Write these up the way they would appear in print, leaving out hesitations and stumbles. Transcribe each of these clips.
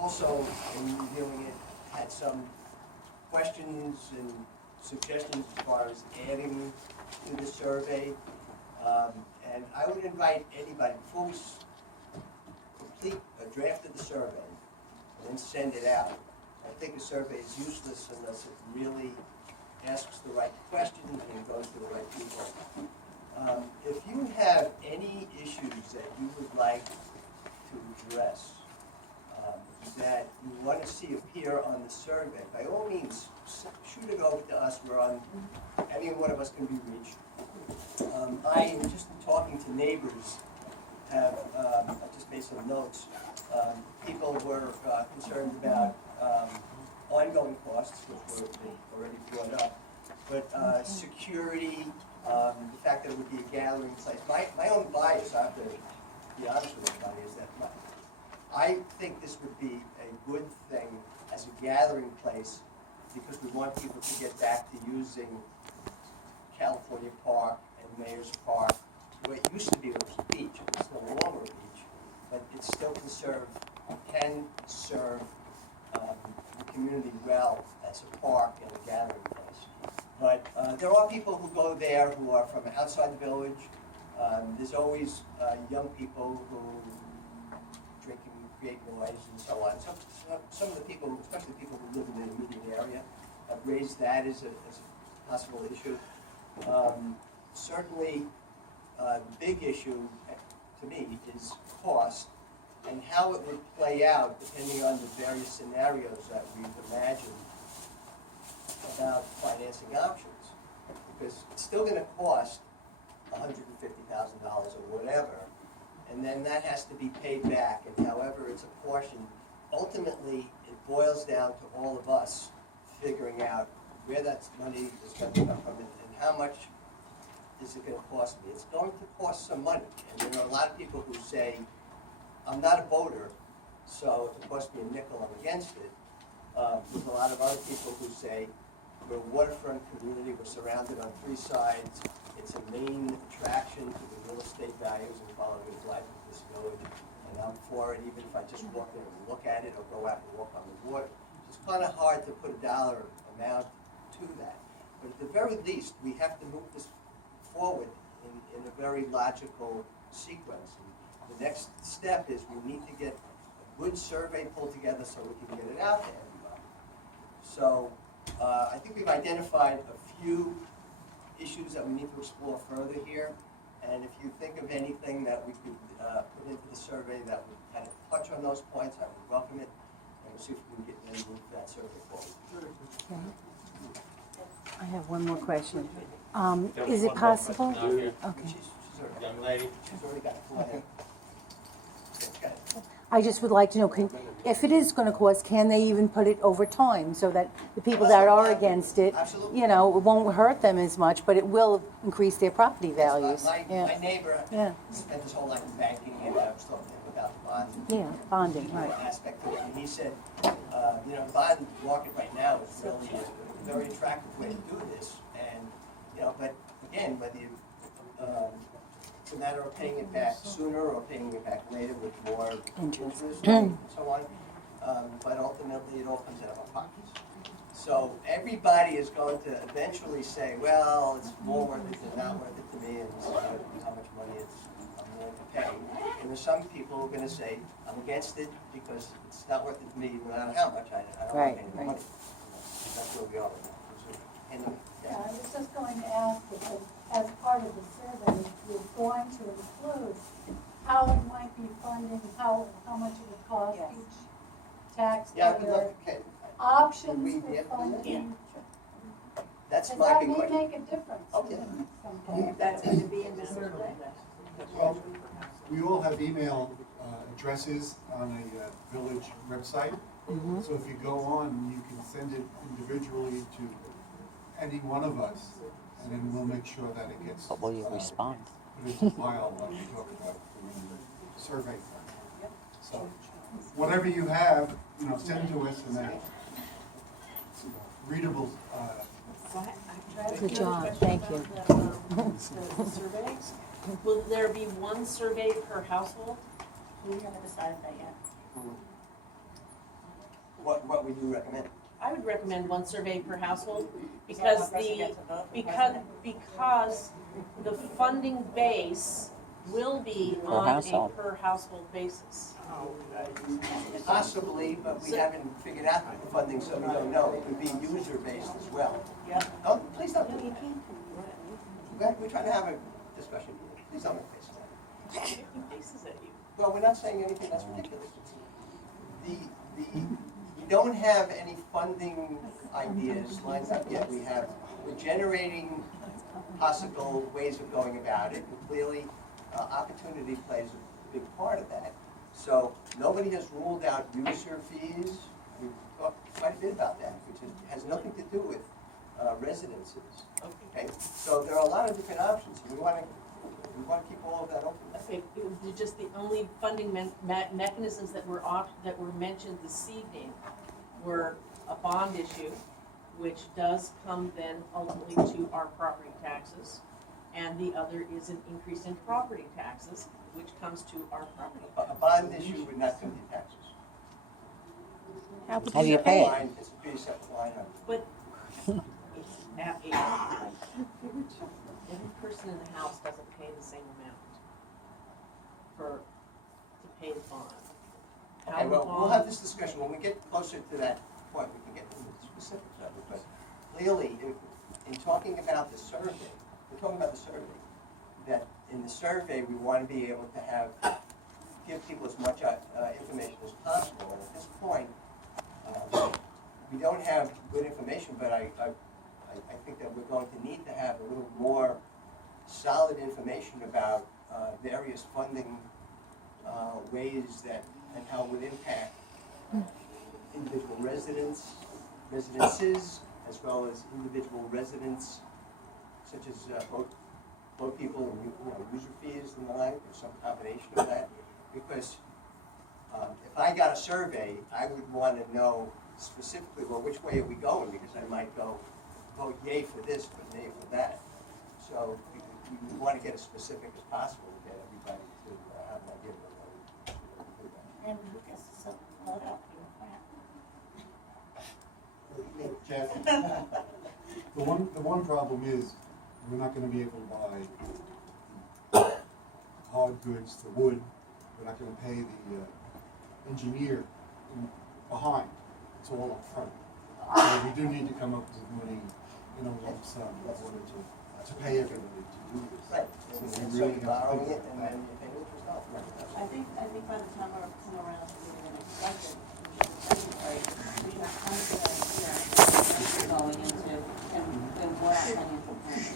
also, in reviewing it, had some questions and suggestions as far as adding to the survey. And I would invite anybody, before we complete a draft of the survey and then send it out, I think a survey is useless unless it really asks the right questions and goes to the right people. If you have any issues that you would like to address, that you want to see appear on the survey, by all means, shoot it over to us. We're on, any one of us can be reached. I, just in talking to neighbors, have, I just made some notes. People were concerned about ongoing costs, which were already brought up, but security, the fact that it would be a gathering place. My own bias, I have to be honest with everybody, is that I think this would be a good thing as a gathering place because we want people to get back to using California Park and Mayor's Park. The way it used to be, it was a beach. It's no longer a beach, but it still can serve the community well as a park and a gathering place. But there are people who go there who are from outside the village. There's always young people who drink and create noise and so on. Some of the people, especially people who live in the immediate area, have raised that as a possible issue. Certainly, the big issue to me is cost and how it would play out depending on the various scenarios that we've imagined about financing options. Because it's still going to cost $150,000 or whatever, and then that has to be paid back, and however it's apportioned, ultimately it boils down to all of us figuring out where that money is going to come from and how much is it going to cost me. It's going to cost some money, and there are a lot of people who say, I'm not a voter, so if it costs me a nickel, I'm against it. There's a lot of other people who say, we're a waterfront community, we're surrounded on three sides, it's a main attraction to the real estate values and quality of life of this village, and I'm for it even if I just walk in and look at it or go out and walk on the water. It's kind of hard to put a dollar amount to that. But at the very least, we have to move this forward in a very logical sequence. And the next step is we need to get a good survey pulled together so we can get it out to everybody. So I think we've identified a few issues that we need to explore further here. And if you think of anything that we could put into the survey that would kind of touch on those points, I would welcome it. And we'll see if we can get move that survey forward. Okay. I have one more question. Is it possible? Okay. Young lady. She's already got it. Go ahead. Okay. I just would like to know, if it is going to cost, can they even put it over time so that the people that are against it, Absolutely. you know, it won't hurt them as much, but it will increase their property values. My neighbor Yeah. spent his whole life in banking, and I was talking to him about the bond Yeah, bonding, right. aspect of it. And he said, you know, the bond market right now is really a very attractive way to do this. And, you know, but again, whether you, it's a matter of paying it back sooner or paying it back later with more interest and so on. But ultimately, it all comes out of our pockets. So everybody is going to eventually say, well, it's more worth it than not worth it to me, and this is how much money I'm willing to pay. And there's some people who are going to say, I'm against it because it's not worth it to me no matter how much I don't want to pay the money. That's where we are right now. Yeah, I was just going to ask because as part of the survey, you're going to include how it might be funding, how much it would cost each taxpayer, options for funding. That's And my that big may question. make a difference. Okay. Someday. That's going to be in the survey. Well, we all have email addresses on a village website. So if you go on, you can send it individually to any one of us, and then we'll make sure that it gets. But will you respond? Put into file when we talk about doing the survey. So whatever you have, you know, send to us in a readable. Good job, thank you. The surveys. Will there be one survey per household? We haven't decided that yet. What would you recommend? I would recommend one survey per household, because because the funding base will be Per on a household. per household basis. Possibly, but we haven't figured out the funding, so we don't know. It could be user-based as well. Yeah. Oh, please don't do that. Okay, we're trying to have a discussion. Please don't make faces at me. Making faces at you. Well, we're not saying anything that's ridiculous. We don't have any funding ideas lined up yet. We're generating possible ways of going about it, and clearly, opportunity plays a big part of that. So, nobody has ruled out user fees. We've talked quite a bit about that, which has nothing to do with residences. Okay, so there are a lot of different options, and we want to keep all of that open. Okay, it would be just the only funding mechanisms that were mentioned this evening were a bond issue, which does come then ultimately to our property taxes, and the other is an increase in property taxes, which comes to our property A taxes. bond issue would not come to taxes. How do you pay it? It's a pretty separate line item. But every person in the house doesn't pay the same amount to pay the bond. Okay, well, we'll have this discussion, when we get closer to that point, we can get into the specifics of it, but clearly, in talking about the survey, we're talking about the survey, that in the survey, we want to be able to give people as much information as possible, and at this point, we don't have good information, but I think that we're going to need to have a little more solid information about various funding ways that, and how it would impact individual residences, as well as individual residents, such as boat people and user fees and the like, or some combination of that. Because if I got a survey, I would want to know specifically, well, which way are we going? Because I might vote yay for this, but nay for that. So we want to get as specific as possible to get everybody to have an idea of what we do. And this is a photo Jeff, the one problem is, we're not gonna be able to buy hard goods, the wood, we're not gonna pay the engineer behind, it's all up front. So we do need to come up with money in a lump sum in order to pay everybody to do this. Right, So and we so really you're have to borrowing think it, and about then you pay interest off. I think by the time we're come around to doing the next budget, February, we should have come to that idea what we're going into and what our financial plan is.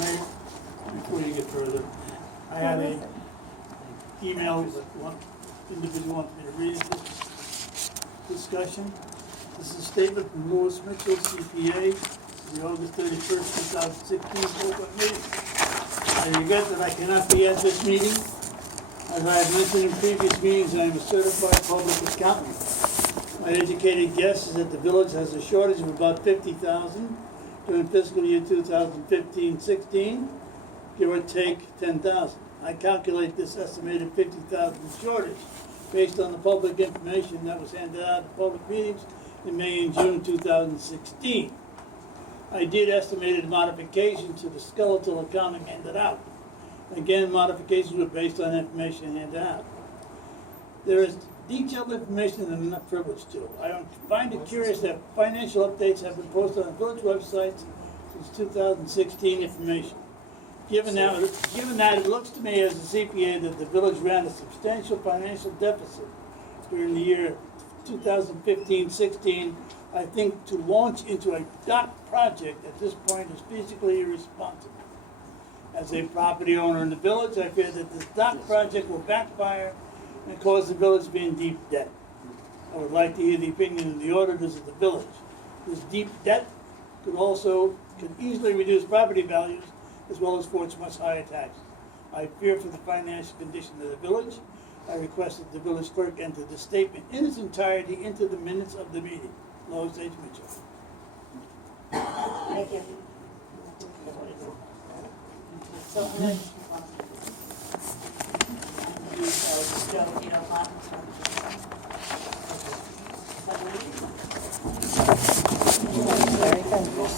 Mayor, before you get further, I had a email that one individual wanted me to read this discussion. This is a statement from Louis Mitchell, CPA, the August 31st, 2016 Poquott meeting. I regret that I cannot be at this meeting. As I have mentioned in previous meetings, I am a certified public accountant. My educated guess is that the village has a shortage of about 50,000 during fiscal year 2015-16, give or take 10,000. I calculate this estimated 50,000 shortage based on the public information that was handed out at public meetings in May and June 2016. I did estimated modifications to the skeletal accounting handed out. Again, modifications were based on information handed out. There is detailed information that I'm not privileged to. I find it curious that financial updates have been posted on village websites since 2016 information. Given that it looks to me as a CPA that the village ran a substantial financial deficit during the year 2015-16, I think to launch into a dock project at this point is physically irresponsible. As a property owner in the village, I fear that this dock project will backfire and cause the village to be in deep debt. I would like to hear the opinion of the auditors of the village. This deep debt could easily reduce property values as well as force much higher taxes. I fear for the financial condition of the village. I request that the village clerk enter the statement in its entirety into the minutes of the meeting. Lois H. Mitchell. Thank you. So I'm going to Joe, if you don't mind. And